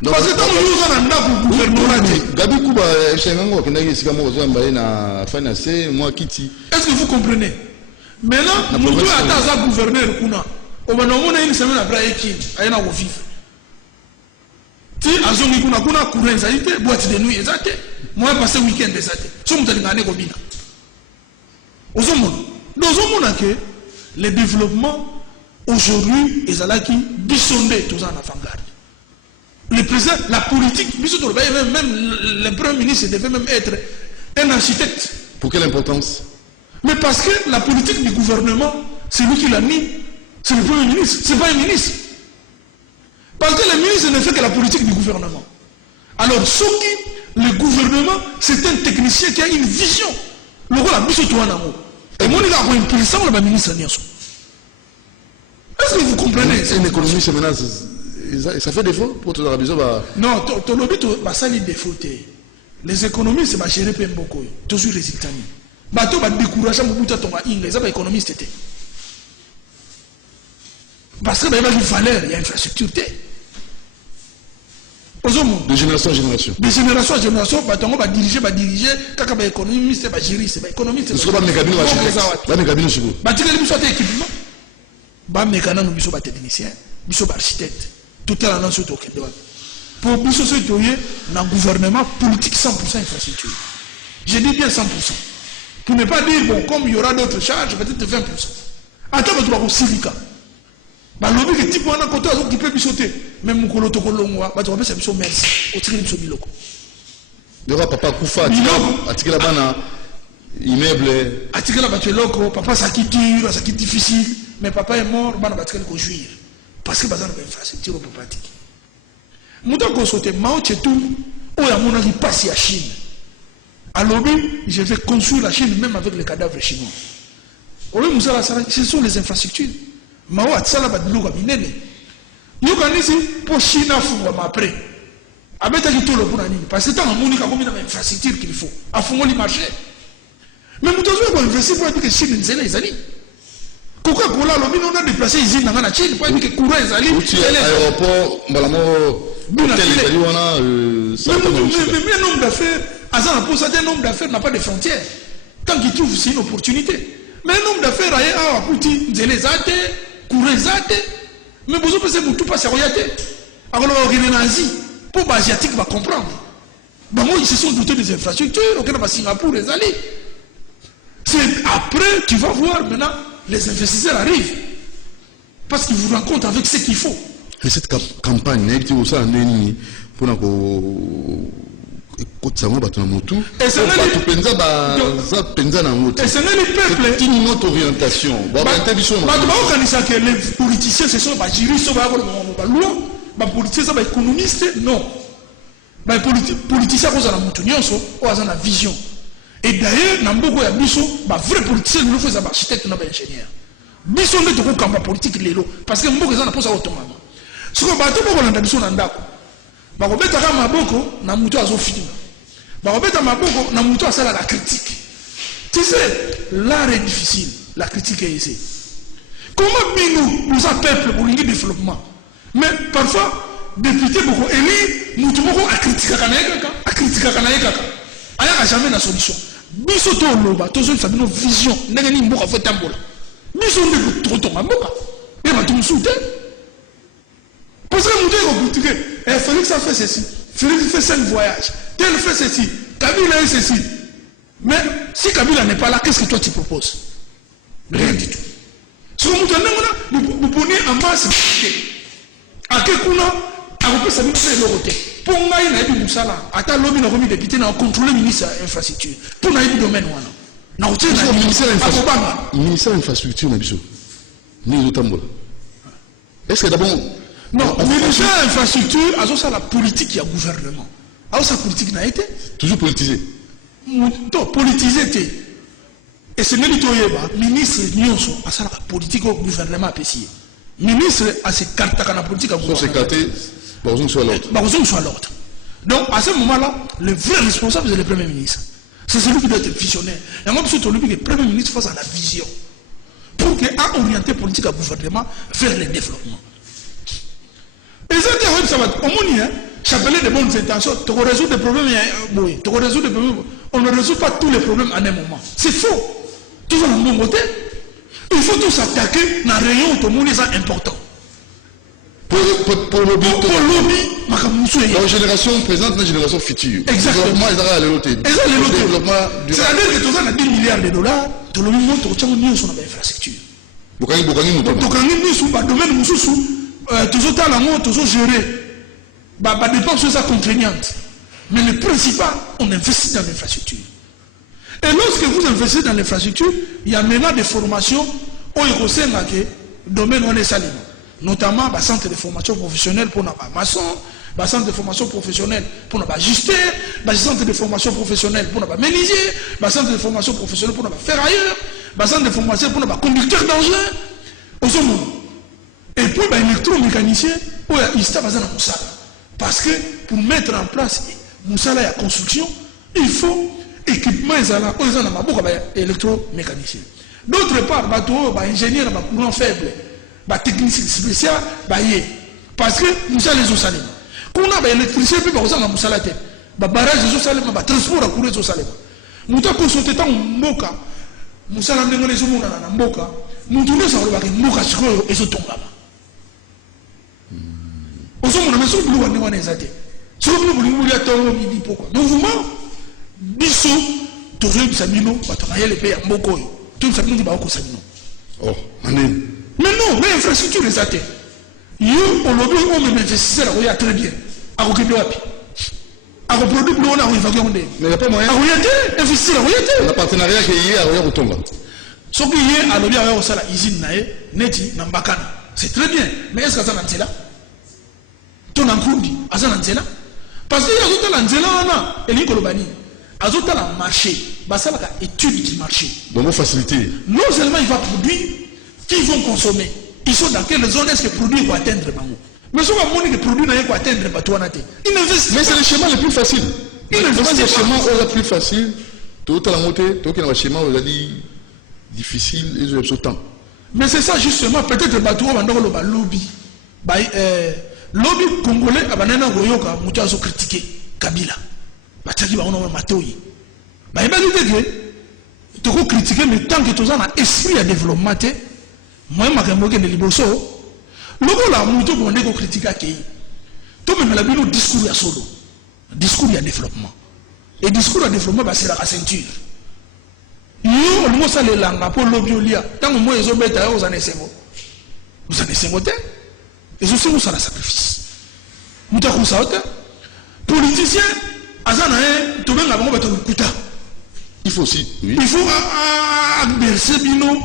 Parce que quand nous avons un gouvernement, Gabi Kouba, Chengango, qui n'a pas financé, moi qui t'y. Est-ce que vous comprenez? Maintenant, nous devons attendre un gouverneur. On a une semaine après, il y a un vivre. Si Azongi Kuna courant des boîte de nuit, moi j'ai passé le week-end des athées. Si vous avez gagné comme ça. Nous avons que le développement aujourd'hui est là qui dissondé tous en avant-garde. Le président, la politique, même le premier ministre devait même être un architecte. Pour quelle importance? Mais parce que la politique du gouvernement, c'est lui qui l'a mis, c'est le premier ministre, c'est pas un ministre. Parce que le ministre ne fait que la politique du gouvernement. Alors, ce qui, le gouvernement, c'est un technicien qui a une vision. Le rôle a mis sur toi en amour. Et moi, il a une puissance, le ministre Niasso. Est-ce que vous comprenez? C'est une économie, c'est maintenant. Ça fait défaut pour tout le monde. Non, ton lobby, ça les défaut. Les économies, c'est gérer beaucoup. Toujours résultat. Bateau va décourager mon bout à ton ingle. Ça va économiste. Parce qu'il y a une valeur, il y a une infrastructure. De génération en génération. De génération en génération, on va diriger, quand on va économiste, on va gérer, c'est économiste. Est-ce qu'on va mécanisme équipement. Ba mécanisme biso ba technicien, biso ba architecte. Tout est là dans ce document. Pour biso ce doyer dans gouvernement politique 100% infrastructure. Je dis bien 100%. Pour ne pas dire bon comme il y aura d'autres charges, peut-être 20%. Attends, tu vas au civica. Ba lobi que type on a côté qui peut bisoter. Même mon colo to kolongwa, ba tu vas biso merci. Au tiré biso biloko. Dora papa Koufa atikela bana immeuble atikela ba loko, papa ça qui dure, ça qui difficile. Mais papa est mort, on va jouir. Parce que bazar infrastructure pratique. Mouton consulté Mao Tse-tung, où il y a mon qui passe à Chine. À l'obé, je vais construire la Chine même avec les cadavres chinois. Ce sont les infrastructures. Mao a tsala ba biloko binene. Yo kanisi pour Chine afungwa après. Abeta kitolo pour nani parce que tant amoni ka combien d'infrastructures qu'il faut. Afungwa li marché. Mais mouton zo investir pour dire que Chine nzela ezali. Coca-Cola, on a déplacé ici dans la Chine pour dire que courant est allé. L'aéroport, mais un homme d'affaires, un homme d'affaires n'a pas de frontières. Tant qu'il trouve, c'est une opportunité. Mais un homme d'affaires, a un Nzelezate, Kourezate, mais vous avez tout passé à Royate. Alors, on est en Asie, pour les Asiatiques va comprendre. Moi, ils se sont dotés des infrastructures, on est à Singapour, les alliés. C'est après, tu vas voir maintenant. Les investisseurs arrivent parce qu'ils vous rencontrent avec ce qu'il faut. Et cette campagne, et c'est notre orientation. Les politiciens, ce sont les juristes, les politiciens, les économistes, non. Les politiciens, ils ont la vision. Et d'ailleurs, dans beaucoup de biso, vrai politicien, nous faisons des architectes, nous faisons des ingénieurs. Biso, nous devons camper politique lélo. Parce que nous avons posé automatiquement. Ce que nous avons fait, biso nandako. Nous avons fait maboko, na muto azo film. Nous avons fait maboko, na muto asala la critique. Tu sais, l'art est difficile. La critique est ici. Comment nous a peuple pour le développement? Mais parfois, député beaucoup élu, nous devons critiquer Kanaïka. Il n'y a jamais de solution. Biso to loba, to zone sabino vision, n'engani mboka faut tambola. Biso ne trop trop mboka. Et va tout souter. Parce que nous devons critiquer. Félix a fait ceci. Félix fait 5 voyages. Tel fait ceci. Kabila a ceci. Mais si Kabila n'est pas là, qu'est-ce que toi tu proposes? Rien du tout. Si vous prenez en masse, à quel coup on peut savoir que le côté. Pour moi, il y a des moussala. Attends, l'homme a remis des députés dans le contrôle ministre de l'infrastructure. Pour nous, il y a des domaines. Le ministère de l'infrastructure, est-ce que d'abord. Non, le ministère de l'infrastructure, c'est la politique qui a gouvernement. Alors, sa politique n'a été. Toujours politisé. Politisé. Et c'est le ministre Nyonso, c'est la politique au gouvernement apprécié. Ministre a ses cartes à la politique à gouvernement. Soit l'autre. Donc, à ce moment-là, le vrai responsable, c'est le Premier ministre. C'est celui qui doit être visionnaire. Et moi, surtout, que le Premier ministre fasse la vision. Pour qu'il ait orienté la politique à gouvernement vers le développement. Et ça va au moins, chapeler de bonnes intentions, tu résoudre des problèmes, on ne résout pas tous les problèmes en un moment. C'est faux. Toujours le bon côté. Il faut tous s'attaquer dans le rayon où tout le monde est important. Pour le lobby, la génération présente, la génération future. Exactement. C'est-à-dire que tu as 10 milliards de dollars, tu as le monde qui est mis sur l'infrastructure. Tu as mis sur le domaine, tu as géré. Bah, dépenses sont contraignantes. Mais le principal, on investit dans l'infrastructure. Et lorsque vous investissez dans l'infrastructure, il y a maintenant des formations où il y a des domaines où on est salé. Notamment le centre de formation professionnelle pour les maçons, le centre de formation professionnelle pour les ajusteurs, le centre de formation professionnelle pour les menuisiers, le centre de formation professionnelle pour les ferrailleurs, le centre de formation pour les conducteurs d'engins. Et pour les électromécaniciens, il y a Moussala. Parce que pour mettre en place Moussala et la construction, il faut équipement électromécanicien. D'autre part, ingénieur courant faible, technicien spécial, parce que nous allons les Osalem. Quand on a l'électricité, puis on a Moussala, barrage des Osalem, transport à courir des Osalem. Nous avons sauté dans Mboka, Moussala n'a pas les hommes dans Mboka, nous devons savoir que Mboka et ce tombe là. Nous sommes dans le bleu, on est athées. Si vous voulez, vous voulez pourquoi. Mouvement, Bissou, Toré, Samino, Batamaïa, les pays à Mbokoy. Tout le monde va au Samino. Oh, amen. Mais non, mais l'infrastructure les athées. Yo, on l'a vu, on me investissait là, très bien. À Rokedoapi. À reproduire, on a évacué. Mais il n'y a pas moyen. À Royate, investir à Royate. Le partenariat qui est à Royate Otomba. Ce qui est à l'objet avec la usine, Neti, Nambakana. C'est très bien. Mais est-ce que ça n'a là? Ton encourdi, Azananzela. Parce qu'il y a d'autres Lanzela, et Nicolobani. Azota la marché, ça la étude du marché. Donc vous facilitez. Non seulement il va produire, qui vont consommer. Ils sont dans quelle zone est-ce que le produit va atteindre Bango. Mais si on va montrer que le produit n'a pas atteindre Batouanate. Il investit. Mais c'est le schéma le plus facile. Il investit. Le schéma le plus facile. Tout à la montée, tout à la schéma, on a dit difficile et je le temps. Mais c'est ça justement, peut-être que Batou va dans le lobby. Lobby congolais a banana goyoka mutazo critiquer Kabila. Bataki ba on matoi. Ba il va dire que tu peux critiquer mais tant que tu as un esprit à développement moi makambo ke liboso loko la muto ko ndeko critiquer akei. To même la bino discours ya solo. Discours ya développement. Et discours ya développement ba c'est la ceinture. Yo on ça le langa pour lobby olia. Tant que moi ezo beta aux années 50. Vous années 50. Et je sais où ça la sacrifice. Nous avons ça. Politiciens, il faut aussi. Oui. Il faut bercer Bino,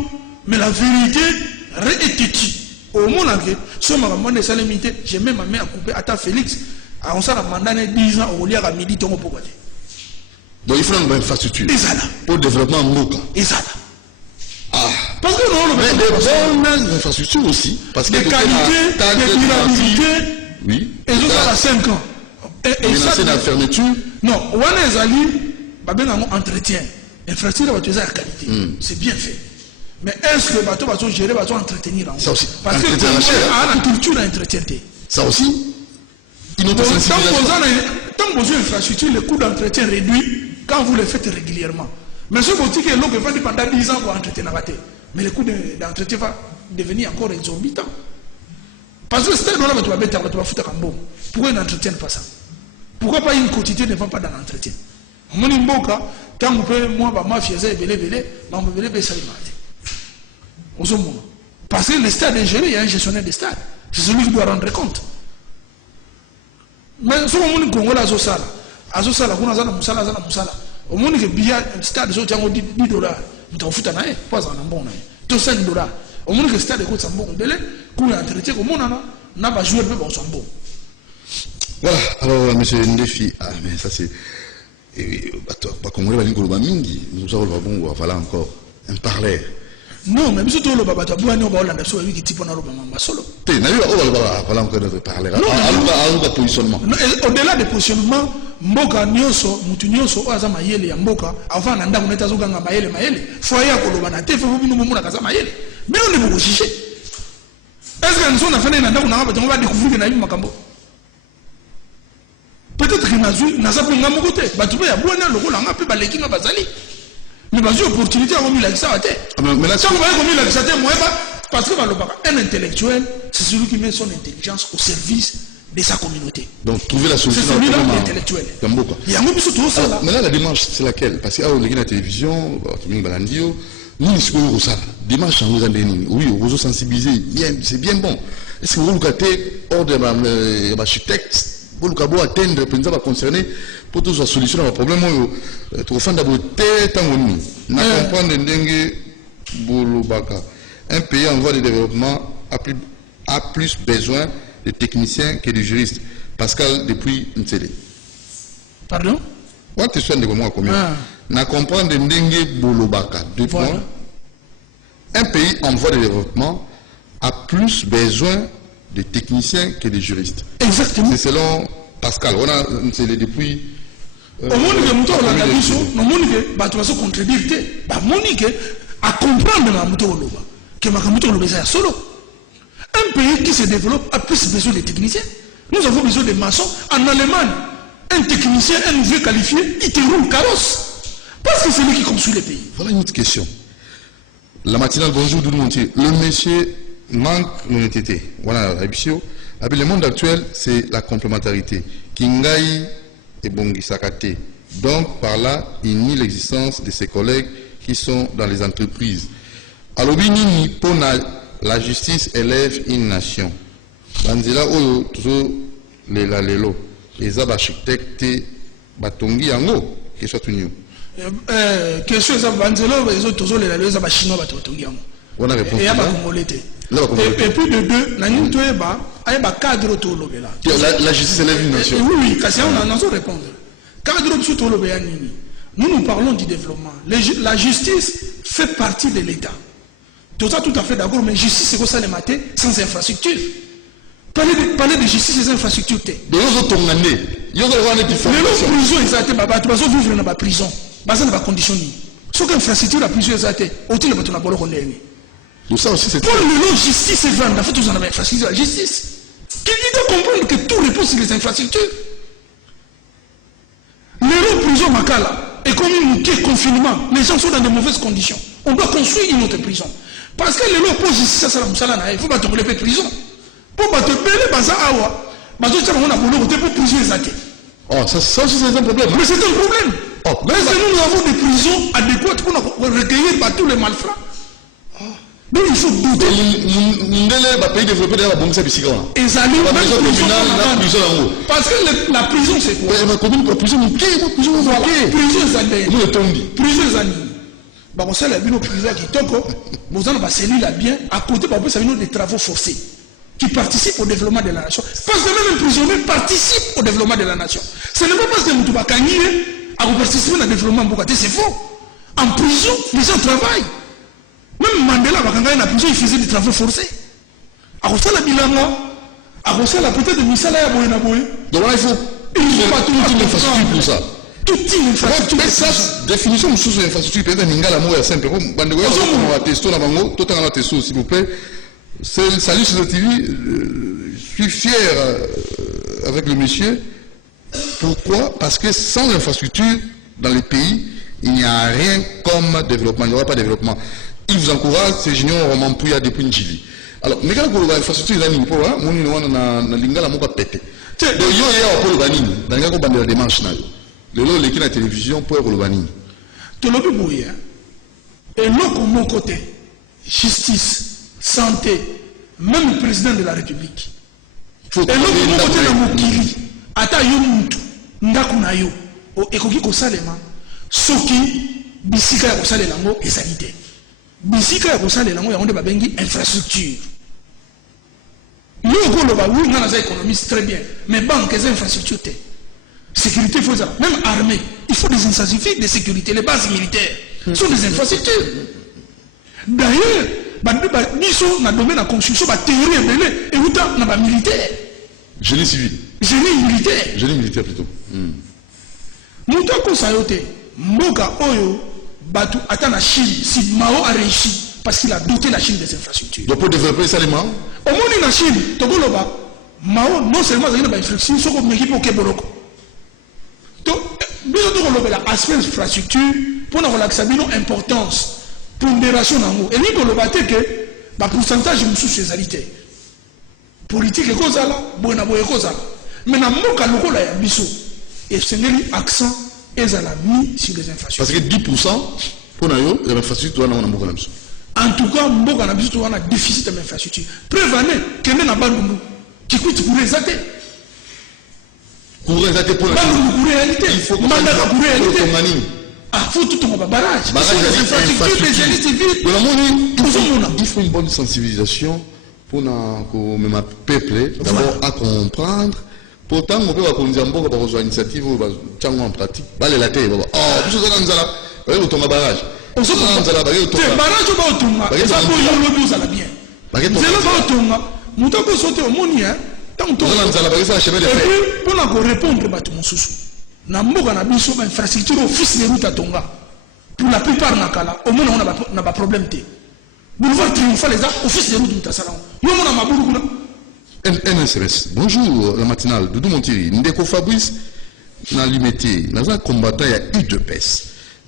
mais la vérité est têtue. Au moment où ce moment de salamité, j'ai même ma main à couper à ta Félix. On s'en a mandé 10 ans au lieu à midi. Donc il faut une infrastructure. Pour le développement Mboka. Ah. Parce que non, mais des bonnes infrastructures aussi. Parce que des qualités, des durabilités. Oui. Et ils ont 5 ans. Et ça, c'est la fermeture. Non, on a un entretien. Infrastructure, la qualité. C'est bien fait. Mais est-ce que bateau va gérer, va entretenir en haut? Ça aussi. Parce que la culture à entretien. Ça aussi. Tant que vous avez une infrastructure, le coût d'entretien réduit quand vous le faites régulièrement. Mais ce boutique est long que pendant 10 ans pour entretenir la terre. Mais le coût d'entretien va devenir encore exorbitant. Parce que c'est là que tu vas mettre tu vas foutre en bon. Pourquoi ils n'entretiennent pas ça? Pourquoi pas une quotité ne va pas dans l'entretien? Mon imboka, tant que moi, ma fille, elle est parce que le stade est géré, il y a un gestionnaire de stade. C'est celui qui doit rendre compte. Mais si on est Congo, Azosala, kuna zana musala, au monde que bien stade zo tiango $10, tu futa nae, pas en bon nae. To $5. Au monde que stade ko sambo belé, ku entretien ko monana, na ba joueur be bon sambo. Voilà, alors monsieur Ndefi, ah mais ça c'est pas Congolais va l'ingolo mingi, nous avons le bon voilà encore un parler. Non, mais monsieur Tolo Baba, tu as besoin de Hollande, tu as vu qui type on a le solo. Tu n'as vu, on va encore parler. Positionnement. Au-delà des positionnements, Mboka Nyoso, Mutunyoso, Azama Yele, Mboka, avant Nanda, on est à Zoganga Mayele, Foya Kolobana, Tefe, Mumuna Kazamayele. Mais on est beaucoup chiché. Est-ce que nous avons fait un Nanda, on va découvrir que Naïm Makambo? Peut-être que nous avons un côté, Batoué a beau le rôle, on a pu balayer Bazali. Mais parce que l'opportunité a remis la XAT. Mais là, si on va remis la XAT, parce que un intellectuel, c'est celui qui met son intelligence au service de sa communauté. Donc, trouver la solution. C'est celui-là l'intellectuel. Il y a un mais là, la démarche, c'est laquelle? Parce que là, la télévision, nous, nous sommes démarche en oui, on veut sensibiliser. C'est bien bon. Est-ce que vous regardez hors de l'architecte? Pour le cabo atteindre, va concerner pour toute la solution à problème. Tu vas d'abord na comprendre dengue bolobaka. Un pays en voie de développement a plus besoin de techniciens que de juristes. Pascal depuis Ntsele. Pardon? What tu sois de moi combien? Na comprendre dengue bolobaka. Deux points. Un pays en voie de développement a plus besoin de techniciens que de juristes. Exactement. C'est selon Pascal. On a depuis. Au monde que nous avons la vision, au monde que nous avons contribué, à comprendre la moto que ma moto est solo. Un pays qui se développe a plus besoin de techniciens. Nous avons besoin de maçons. En Allemagne, un technicien, un ouvrier qualifié, il te roule carrosse. Parce que c'est lui qui construit le pays. Voilà une autre question. La matinale, bonjour, tout le monde. Le monsieur manque l'honnêteté. Voilà, le monde actuel, c'est la complémentarité. Kingai et Bongi Sakate. Donc, par là, il nie l'existence de ses collègues qui sont dans les entreprises. Alors, pour la justice élève une nation. Banzela Oyo, toujours les lalelo. Les architectes, Batongi Yango, qui soit tout nous. Question est Banzela, les autres, toujours les lalelo, les chinois, Batongi Yango. On a répondu. Et puis de deux, cadre la justice élève une nation. Oui, parce qu'on a répondre. Cadre nous parlons du développement. La justice fait partie de l'État. Tout ça, tout à fait d'accord, mais justice, c'est quoi ça les mater sans infrastructure? Parler de justice et infrastructures. Les prisons, ils ont été vivre dans la prison. Dans la condition. Ce qu'infrastructure, la prison, ils ont été. Au-delà de la ça aussi, c'est pour le justice et vendre, il faut toujours avoir infrastructure la justice. Il doit comprendre que tout repose sur les infrastructures. Les prison Makala est comme un confinement. Les gens sont dans de mauvaises conditions. On doit construire une autre prison. Parce que les lois posent ici, il faut pas te relever de prison. Pour te payer, pour prison les athées. Oh, ça aussi c'est un problème. Mais c'est un problème. Oh, mais nous avons des prisons adéquates pour recueillir par tous les malfrats. Donc il faut douter. Le pays développé d'ailleurs bon ça bicycle. Et ça lui parce que la prison c'est quoi? La commune la prison prison bah on sait la prison qui toko vous en avez cellule là bien à côté bah ça vient des travaux forcés qui participent au développement de la nation. Parce que même un prisonnier participe au développement de la nation. Ce n'est pas parce que nous à participer au développement c'est faux. En prison les gens travaillent. Même Mandela, la prison, il faisait des travaux forcés. À ça, la bilan, à ça, la peut-être de Misala, donc là, il faut pas tout l'infrastructure pour ça. toute une infrastructure. Mais ça, définition de sous-infrastructure, peut-être un mot est simple. On va tester s'il vous plaît. Salut sur le TV, je suis fier avec le monsieur. Pourquoi? Parce que sans l'infrastructure dans les pays, il n'y a rien comme développement. Il n'y aura pas de développement. Il vous encourage, c'est génial, on m'a pouillé depuis une Chili. Alors, mais quand vous avez l'infrastructure, il y a une fois, mon lingala m'a pété. Donc, il y a un peu de banning, dans le cas de la démarche. Le lot, l'équipe de la télévision, pour le banning. Tu l'as vu, et l'autre, mon côté, justice, santé, même le président de la République. Et l'autre, mon côté, le Mokiri, ata yo mutu, ndakuna yo, ekoki kosalema, soki, bisika ya kosalela ngo, esalite. Bisika ya kosalela ngo, yonde babengi infrastructure. Yo ko loba, oui, on a des économistes très bien, mais banque, les infrastructures, sécurité, il faut ça. Même armée, il faut des infrastructures de sécurité, les bases militaires sont des infrastructures. D'ailleurs, nous dans le domaine de la construction, théorie est belée, et où dans le militaire. Génie civil. Génie militaire. Génie militaire plutôt. Nous avons sayoté, Mboka Oyo, Batu, attend la Chine, si Mao a réussi, parce qu'il a doté la Chine des infrastructures. Donc pour développer ça, les Mao? Au monde de la Chine, Togoloba, Mao, non seulement il y a une infrastructure, il y a une équipe au Keboroko. Donc, nous avons l'aspect infrastructure pour nous relaxer l'importance, pondération dans nous. Et nous avons dit que le pourcentage de ces alités. Politique est comme ça, bon, est comme ça. Mais dans le cas où il y a un biseau, et c'est l'accent est mis sur les infrastructures. Parce que 10% pour nous, les infrastructures, nous avons un biseau. En tout cas, nous avons un déficit d'infrastructure. Preuve année, qu'il y a un bandou qui coûte pour les athées. Pour réalité, il faut que faut tout un barrage. Il faut une bonne sensibilisation pour le peuple d'abord à comprendre. Pourtant, on peut avoir une initiative en pratique. Allez la tête. Oh, tout ça dans la barrage. On se et puis, pour répondre à tout mon sous, na mboka na biso ba infrastructure office de route à Tonga. Pour la plupart nakala, au moins on n'a pas problème té. Boulevard triomphal les office de route à Salon. Yo mona mabulu kuna. NSRS. Bonjour la matinale. Doudou Montiri. Ndeko Fabrice na limité. Na za combattant ya UDPS.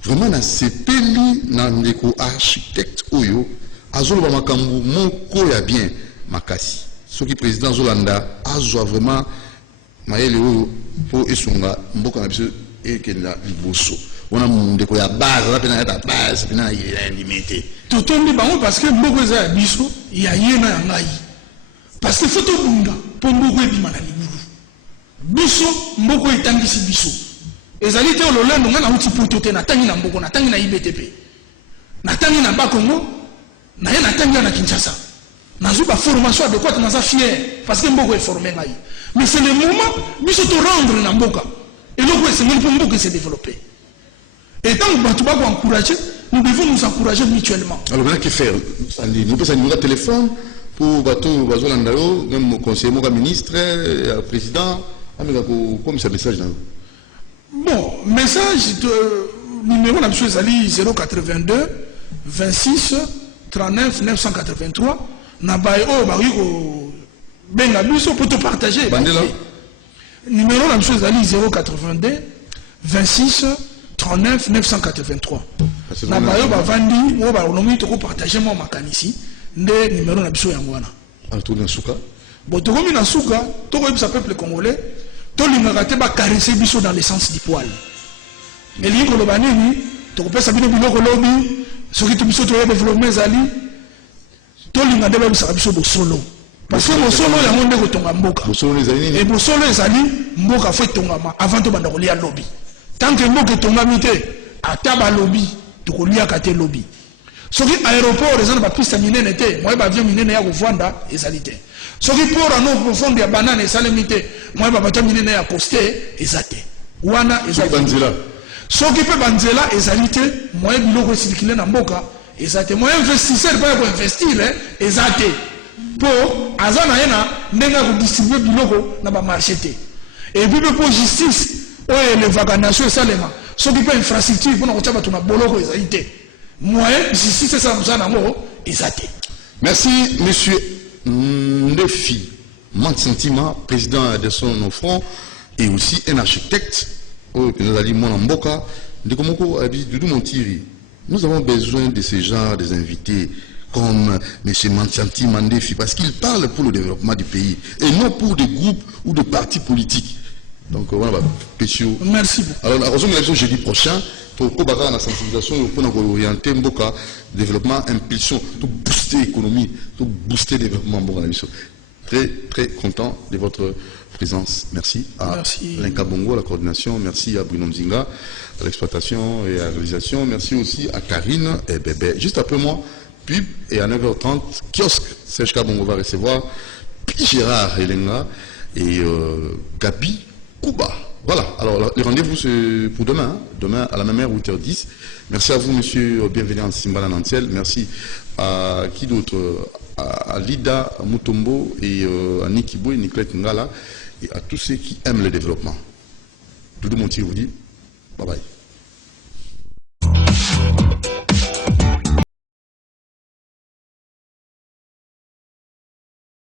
Vraiment na sepeli na ndeko architecte oyo azolo ba makambu moko ya bien makasi. Ce qui président Zolanda a vraiment maël pour esunga mboka na biso et que la liboso on a mon déco ya base la pena ta base pena il est limité tout on dit parce que mboko za biso ya yena ya ngai parce que photo bunga pour mboko ebima na libulu biso mboko etangisi biso ezali te ololendo ngana uti potote na tangi na mboko na tangi na IBTP na tangi na Bakongo na ye na tangi na Kinshasa. Nous avons une formation adéquate, nous sommes fiers, parce que nous est formé. Mais c'est le moment, nous sommes rendre dans Mboka. Et donc, c'est le moment pour se développer. Et tant que nous devons encourager, nous devons nous encourager mutuellement. Alors, maintenant, que faire? Nous pouvons nous un téléphone pour Bateau Bazolandao, même conseiller, mon ministre, président, comme c'est le message. Bon, message de numéro de M. 082 26 39 983. Nabaye oh bariko benga biso pour te partager. Numéro la chose ali 082 26 39 983. Nabaye ba vandi mo ba onomi to ko partager mo makanisi nde numéro na biso yangwana. Alto na suka. Bon to komi na suka to ko bisa peuple congolais to lingaka te ba caresser biso dans le sens du poil. Mais lingo lo banini to ko pesa bino biloko lobi soki to biso to développer zali tolinga ndeba bisaka biso bosolo parce que bosolo yango ndeko tonga mboka et bosolo ezali mboka fo etongama avant to banda kolia lobby tant que mboka etongami te ata balobi tokoliaka te lobby soki aéroport eza na bapiste minene te moye baavion minene ya kovanda ezali te soki port ano profonde ya banane esalemi te moye babato minene ya coste eza te wana ezali soki mpe banzela ezali te moye biloko esirikile na mboka ezate moi investisseur pas pour investir ezate pour azana yena ndenga ko distribuer biloko na ba marché te et puis pour justice oyo elevaka nation esalema soki mpe infrastructure mpona kotia bato na boloko ezali te moyen justice esala mosala nango eza te. Merci, monsieur Ndefi Mansantima, président de son front et aussi un architecte. Nous avons besoin de ce genre des invités comme M. Mansanti Mandefi parce qu'il parle pour le développement du pays et non pour des groupes ou des partis politiques. Donc voilà, merci beaucoup. Alors la résolution jeudi prochain, pour la sensibilisation, pour orienter Mboka, développement, impulsion, pour booster l'économie, pour booster le développement Mboka. Très très content de votre présence. Merci à Lenka Bongo, la coordination. Merci à Bruno Mzinga, à l'exploitation et à la réalisation. Merci aussi à Karine et Bébé. Juste après moi, pub et à 9h30, kiosque. Serge Kabongo va recevoir puis Gérard Elenga et Gabi Kouba. Voilà, alors le rendez-vous c'est pour demain, demain à la même heure, 8h10. Merci à vous, monsieur, bienvenue en Simbala Nantiel. Merci à qui d'autre, à Lida Mutombo et à Nikibo et Nicolette Ngala et à tous ceux qui aiment le développement. Doudou Montier vous dit bye bye.